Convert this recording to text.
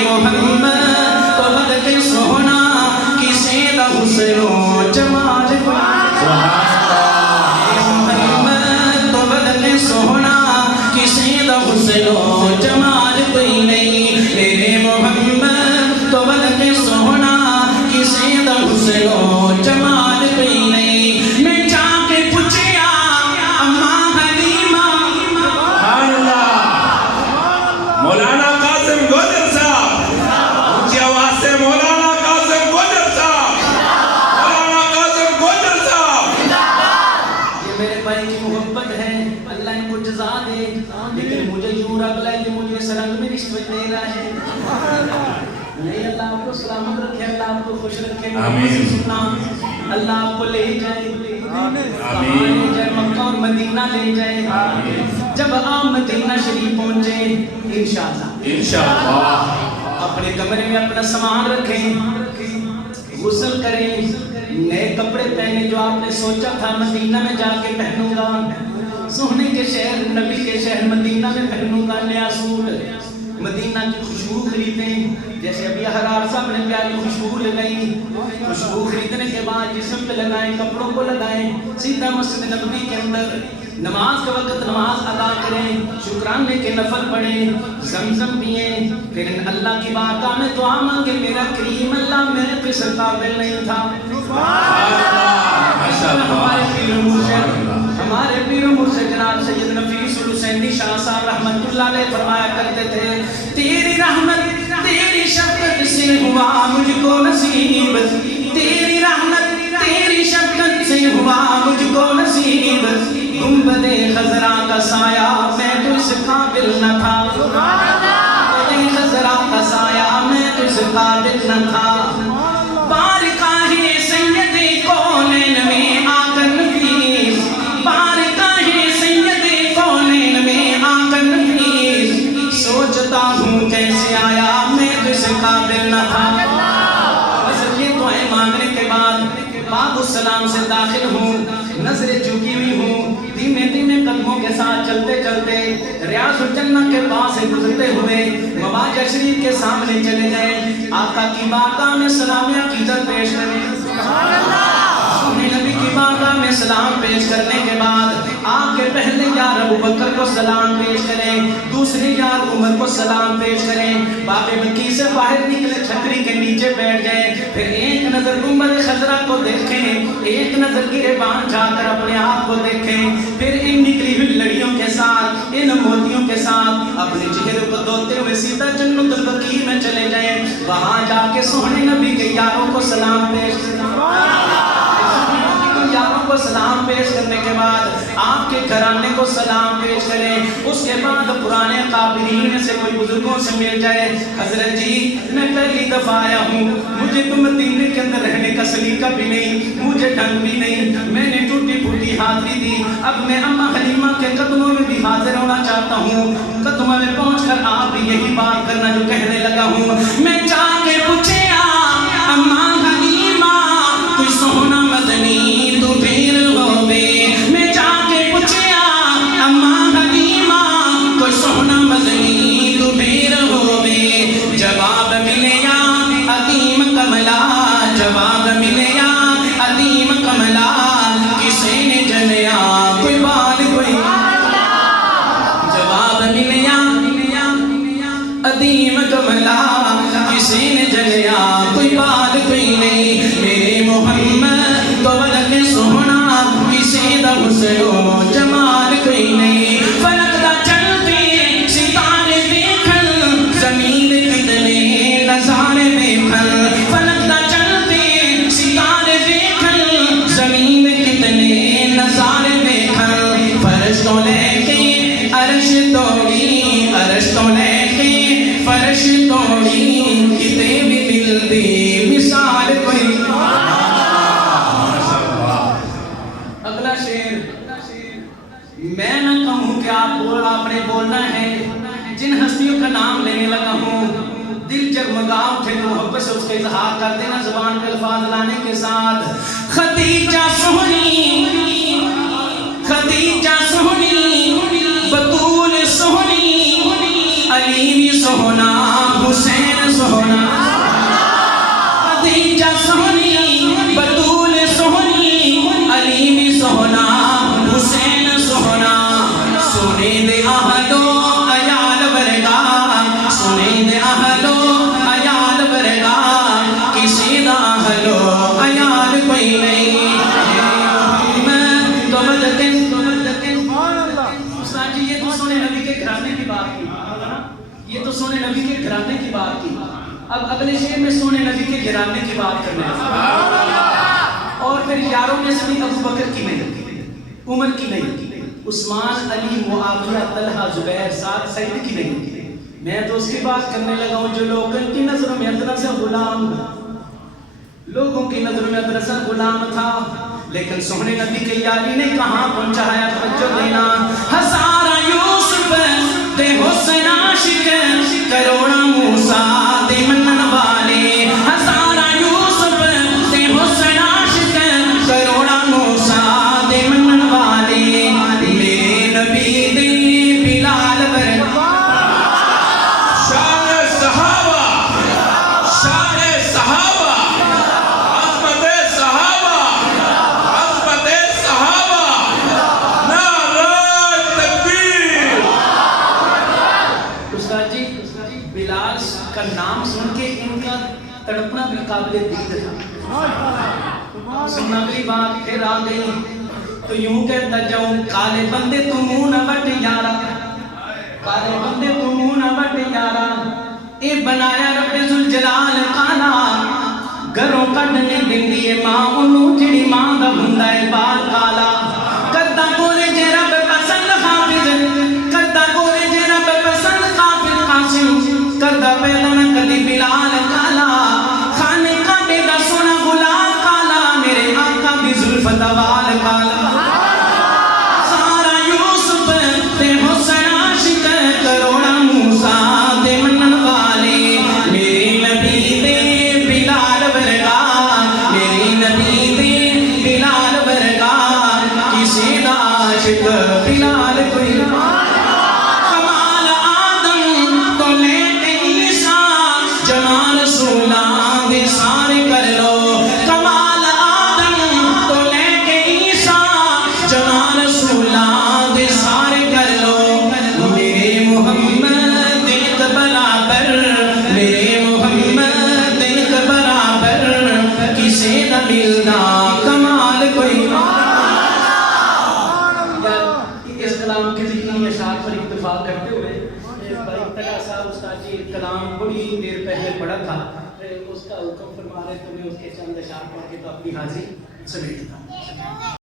محمد تو بد کے سونا کسی دا حسن و جمال محمد تو بد کے سونا کسی دا حسن و جمال کوئی نہیں میرے محمد تو بد کے سونا کسی دا حسن و جمال کوئی نہیں میں جا کے پوچھیا اما حلیمہ مولانا قاسم گوجر صاحب اونچی آواز سے مولانا قاسم گوجر صاحب مولانا قاسم گوجر صاحب یہ میرے بھائی کی محبت ہے اللہ ان کو جزا دے لیکن مجھے یوں رب لائے کہ مجھے اس رنگ میں رشوت دے رہا ہے نہیں اللہ آپ کو سلامت رکھے اللہ آپ کو خوش رکھے اللہ آپ کو لے جائے مکہ اور مدینہ لے جائے جب آپ مدینہ شریف پہنچے انشاءاللہ اپنے کمرے میں اپنا سامان رکھیں غسل کریں نئے کپڑے پہنے جو آپ نے سوچا تھا مدینہ میں جا کے پہنوں گا سونے کے شہر نبی کے شہر مدینہ میں پہنوں گا نیا سوٹ مدینہ کی خوشبو خریدیں جیسے ابھی حرار صاحب نے پیاری خوشبو لگائی خوشبو خریدنے کے بعد جسم پہ لگائیں کپڑوں کو لگائیں سیدھا مسجد نبوی کے اندر نماز کا وقت نماز ادا کریں شکرانے کے نفل پڑھیں زمزم پئیں پھر اللہ کی بارگاہ میں دعا مانگے میرا کریم اللہ میرے قسم قابل نہیں تھا ہمارے پیر و مرشد جناب سید نفیس الحسینی شاہ صاحب رحمت اللہ علیہ فرمایا کرتے تھے تیری رحمت تیری شفقت سے ہوا مجھ کو نصیب تیری رحمت تیری شفقت سے ہوا مجھ کو نصیب گنبد خضرا کا سایہ میں تو اس قابل نہ تھا گنبد خضرا کا سایہ میں تو اس قابل نہ تھا بارگاہ سید کونین میں آ کر نفیس بارگاہ سید کونین میں آ کر نفیس سوچتا ہوں کیسے آیا میں تو اس قابل نہ تھا بس یہ دعائیں مانگنے کے بعد باب السلام سے داخل ہوں نظریں جھکی ہوئی ہوں دھیمے دھیمے قدموں کے ساتھ چلتے چلتے ریاض الجنہ کے پاس سے گزرتے ہوئے مواجہ شریف کے سامنے چلے گئے آقا کی بارگاہ میں سلام عقیدت پیش کریں سونے نبی کی بارگاہ میں سلام پیش کرنے کے بعد آپ کے پہلے یار ابو بکر کو سلام پیش کریں دوسری یار عمر کو سلام پیش کریں باب مکی سے باہر نکلے چھتری کے نیچے بیٹھ جائیں پھر ایک نظر گنبد خضرا کو دیکھیں ایک نظر گریبان جا کر اپنے آپ کو دیکھیں پھر ان نکلی ہوئی لڑیوں کے ساتھ ان موتیوں کے ساتھ اپنے چہرے کو دھوتے ہوئے سیدھا جنت البقیع میں چلے جائیں وہاں جا کے سونے نبی کے یاروں کو سلام پیش یاروں کو سلام پیش کرنے کے بعد آپ کے گھرانے کو سلام پیش کریں اس کے بعد پرانے قابرین سے کوئی بزرگوں سے مل جائے حضرت جی میں پہلی دفعہ آیا ہوں مجھے تو مدینے کے اندر رہنے کا سلیقہ بھی نہیں مجھے ڈھنگ بھی نہیں میں نے ٹوٹی پھوٹی حاضری دی اب میں اما حلیمہ کے قدموں میں بھی حاضر ہونا چاہتا ہوں قدموں میں پہنچ کر آپ بھی یہی بات کرنا جو کہنے لگا ہوں میں جا کے پوچھیا اما حلیمہ کوئی سونا مدنی تو پھر ہوئے میں جا کے پوچھیا اما حلیمہ کوئی سونا مدنی تو پھر ہوئے جواب ملیا عظیم کملا جواب ملیا عظیم کملا کسی نے جنیا کوئی بات کوئی جواب ملیا عظیم کملا کسی نے جنیا کوئی بات کوئی نہیں میرے محمد تو ولد سونا کسی دا حسن و جمال کوئی نہیں فلک دا چلتے ستارے دیکھن زمین کتنے نظارے دیکھن فلک دا چلتے ستارے دیکھن زمین کتنے نظارے دیکھن فرشتوں لے کے عرش توڑی عرش تو لے کے فرش توڑی کتے بھی دل دی مثال کوئی اگلا شعر میں نہ کہوں کہ آپ نے بولنا ہے جن ہستیوں کا نام لینے لگا ہوں دل جگمگا اٹھے تو محبت سے اس کا اظہار کر دینا زبان پہ الفاظ لانے کے ساتھ خدیجہ سہنی بطول سہنی علی بھی سہنا حسین کے گھرانے کی بات کی، اب اگلے شعر میں سونے نبی کے گھرانے کی بات کرنے لگا، اور پھر یاروں میں سے بھی ابو بکر کی نہیں، عمر کی نہیں، عثمان، علی، معاویہ، طلحہ، زبیر، سعد، سعید کی نہیں، میں تو اس کی بات کرنے لگا ہوں جو لوگ ان کی نظروں میں ادرسہ غلام، لوگوں کی نظروں میں ادرسہ غلام تھا، لیکن سونے نبی کے یاری نے کہاں پہنچایا، توجہ دینا، ہزارہ یوسف دے حسن عاشق، کروڑا موسیٰ دے منن والے، ہزارہ یوسف دے حسن عاشق، کروڑا موسیٰ دے منن والے، میرے نبی دے بلال ورگا شان صحابہ، شان صحابہ، عظمت صحابہ، عظمت صحابہ، نعرہ تکبیر۔ استاد جی، بلال کا نام سن کے ان کا تڑپنا بھی قابل دید تھا۔ سن اگلی بات پھر آ گئی تو یوں کہتا جاؤں، کالے بندے تو منہ نہ بٹ یارا، کالے بندے تو منہ نہ بٹ یارا، اے بنایا رب ذوالجلال کالا، گھروں کڈنے دیندی اے ماں انہوں جڑی ماں دا ہوندا اے بال کالا، کدا کولے جے رب پسند حافظ، کدا کولے جے رب پسند حافظ قاسم، کدا پیدا نہ کدی بلال کالا، خانے کانڈے دا سونا غلام کالا، میرے آقا دی زلف دا وال کالا، سارا یوسف تے حسن عاشق، کروڑا موسیٰ دے منن والے، میرے نبی دے بلال ورگا، میرے نبی دے بلال ورگا، کسی دا عاشق بلال کوئی کمال آدم تو لے کے عیسیٰ، جمال رسولاں دے سارے کر لو، کمال آدم تو لے کے عیسیٰ، جمال رسولاں دے سارے کر لو، میرے محمد ایک برابر، میرے محمد ایک برابر، کسی نہ ملنا کمال کوئی۔ اس کلام کے ذکری اشعار پر اتفاق کرتے ہوئے بھائی تقا صاحب استاد جی کلام بڑی دیر پہلے پڑھا تھا، اس کا حکم فرما رہے تو میں اس کے چند اشعار پڑھ کے تو اپنی حاضری سمیٹتا ہوں۔